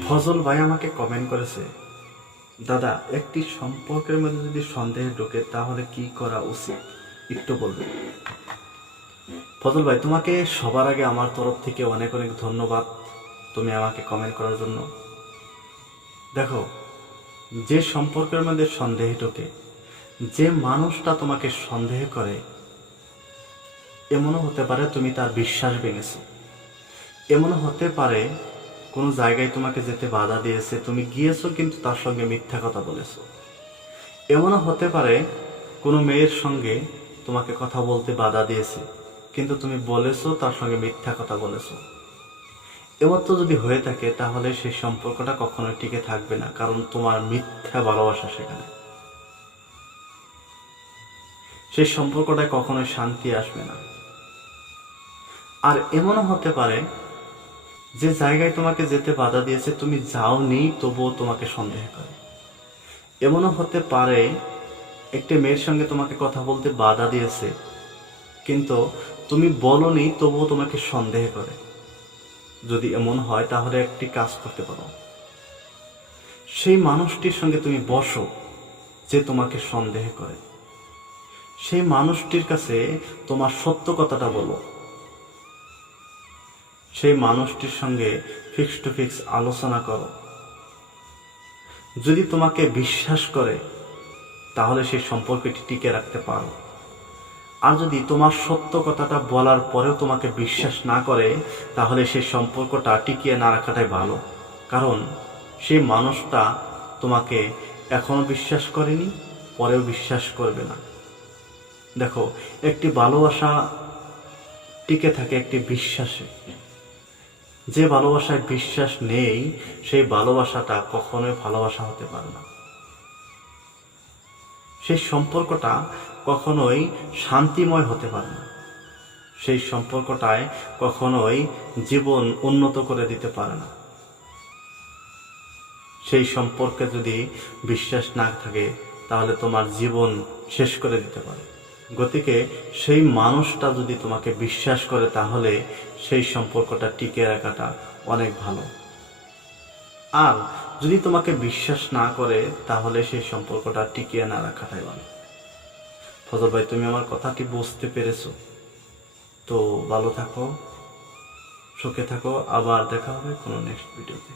ফজল ভাই আমাকে কমেন্ট করেছে, দাদা একটি সম্পর্কের মধ্যে যদি সন্দেহ ঢোকে তাহলে কি করা উচিত একটু বলবেন। ফজল ভাই, তোমাকে সবার আগে আমার তরফ থেকে অনেক অনেক ধন্যবাদ তুমি আমাকে কমেন্ট করার জন্য। দেখো, যে সম্পর্কের মধ্যে সন্দেহ ঢোকে, যে মানুষটা তোমাকে সন্দেহ করে, এমনও হতে পারে তুমি তার বিশ্বাস ভেঙেছো, এমনও হতে পারে কোনো জায়গায় তোমাকে যেতে বাধা দিয়েছে, তুমি গিয়েছো কিন্তু তার সঙ্গে মিথ্যা কথা বলেছো। এমনও হতে পারে কোনো মেয়ের সঙ্গে তোমাকে কথা বলতে বাধা দিয়েছে, কিন্তু তুমি বলেছো তার সঙ্গে মিথ্যা কথা বলেছো। এমন তো যদি হয়ে থাকে তাহলে সেই সম্পর্কটা কখনোই টিকে থাকবে না, কারণ তোমার মিথ্যা ভালোবাসা সেখানে, সেই সম্পর্কটায় কখনোই শান্তি আসবে না। আর এমনও হতে পারে যে জায়গায় তোমাকে যেতে বাধা দিয়েছে তুমি যাওনি, তবুও তোমাকে সন্দেহ করে। এমনও হতে পারে একটি মেয়ের সঙ্গে তোমাকে কথা বলতে বাধা দিয়েছে, কিন্তু তুমি বলনি, তবুও তোমাকে সন্দেহ করে। যদি এমন হয় তাহলে একটি কাজ করতে পারো, সেই মানুষটির সঙ্গে তুমি বসো যে তোমাকে সন্দেহ করে, সেই মানুষটির কাছে তোমার সত্য কথাটা বলো, সেই মানুষটির সঙ্গে ফিক্স টু ফিক্স আলোচনা করো। যদি তোমাকে বিশ্বাস করে তাহলে সেই সম্পর্কটি টিকে রাখতে পারো। আর যদি তোমার সত্য কথাটা বলার পরেও তোমাকে বিশ্বাস না করে তাহলে সেই সম্পর্কটা টিকিয়ে না রাখাটাই ভালো, কারণ সেই মানুষটা তোমাকে এখনো বিশ্বাস করেনি, পরেও বিশ্বাস করবে না। দেখো, একটি ভালোবাসা টিকে থাকে একটি বিশ্বাসে। যে ভালোবাসায় বিশ্বাস নেই সেই ভালোবাসাটা কখনোই ভালোবাসা হতে পারে না, সেই সম্পর্কটা কখনোই শান্তিময় হতে পারে না, সেই সম্পর্কটায় কখনোই জীবন উন্নত করে দিতে পারে না। সেই সম্পর্কে যদি বিশ্বাস না থাকে তাহলে তোমার জীবন শেষ করে দিতে পারে। গতিকে সেই মানুষটা যদি তোমাকে বিশ্বাস করে তাহলে সেই সম্পর্কটা টিকে রাখাটা অনেক ভালো। আর যদি তোমাকে বিশ্বাস না করে তাহলে সেই সম্পর্কটা টিকিয়ে না রাখাটাই ভালো। ফজল ভাই, তুমি আমার কথাটি বুঝতে পেরেছো তো? ভালো থাকো, সুখে থাকো, আবার দেখা হবে কোনো নেক্সট ভিডিওতে।